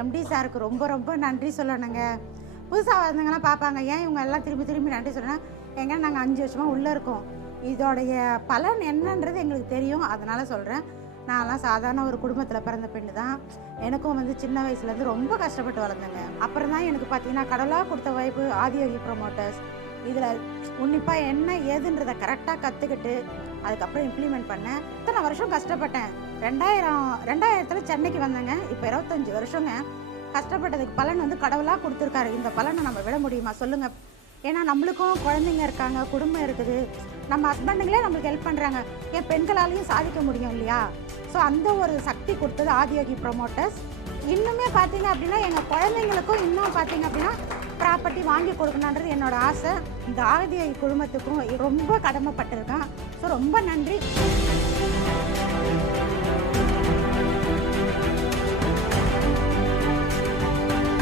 Empty சாருக்கு ரொம்ப ரொம்ப நன்றி சொல்லணுங்க. புதுசாக வந்தவங்கலாம் பார்ப்பாங்க, ஏன் இவங்க எல்லாம் திரும்பி திரும்பி நன்றி சொல்லணும். ஏங்க நாங்கள் 5 வருஷமாக உள்ளே இருக்கோம், இதோடைய பலன் என்னன்றது எங்களுக்கு தெரியும், அதனால் சொல்கிறேன். நான்லாம் சாதாரண ஒரு குடும்பத்தில் பிறந்த பெண்ணு தான். எனக்கும் வந்து சின்ன வயசுலேருந்து ரொம்ப கஷ்டப்பட்டு வளர்ந்தேங்க. அப்புறம் தான் எனக்கு பார்த்தீங்கன்னா கடவுளாக கொடுத்த வாய்ப்பு ஆதியோகி ப்ரொமோட்டர்ஸ். இதில் உன்னிப்பாக என்ன ஏதுன்றதை கரெக்டாக கற்றுக்கிட்டு அதுக்கப்புறம் இம்ப்ளிமெண்ட் பண்ணேன். இத்தனை வருஷம் கஷ்டப்பட்டேன். 2000 சென்னைக்கு வந்தேங்க. இப்போ 25 வருஷங்க. கஷ்டப்பட்டதுக்கு பலன் வந்து கடவுளாக கொடுத்துருக்காரு. இந்த பலனை நம்ம விட முடியுமா சொல்லுங்கள்? ஏன்னா நம்மளுக்கும் குழந்தைங்க இருக்காங்க, குடும்பம் இருக்குது, நம்ம ஹஸ்பண்டுங்களே நம்மளுக்கு ஹெல்ப் பண்ணுறாங்க, என் பெண்களாலையும் சாதிக்க முடியும் இல்லையா? ஸோ அந்த ஒரு சக்தி கொடுத்தது ஆதியோகி ப்ரொமோட்டர்ஸ். இன்னுமே பார்த்தீங்க அப்படின்னா எங்கள் குழந்தைங்களுக்கும் இன்னும் பார்த்தீங்க அப்படின்னா ப்ராப்பர்ட்டி வாங்கி கொடுக்கணுன்றது என்னோடய ஆசை. இந்த ஆதியோகி குழுமத்துக்கும் ரொம்ப கடமைப்பட்டிருக்கேன். ஸோ ரொம்ப நன்றி.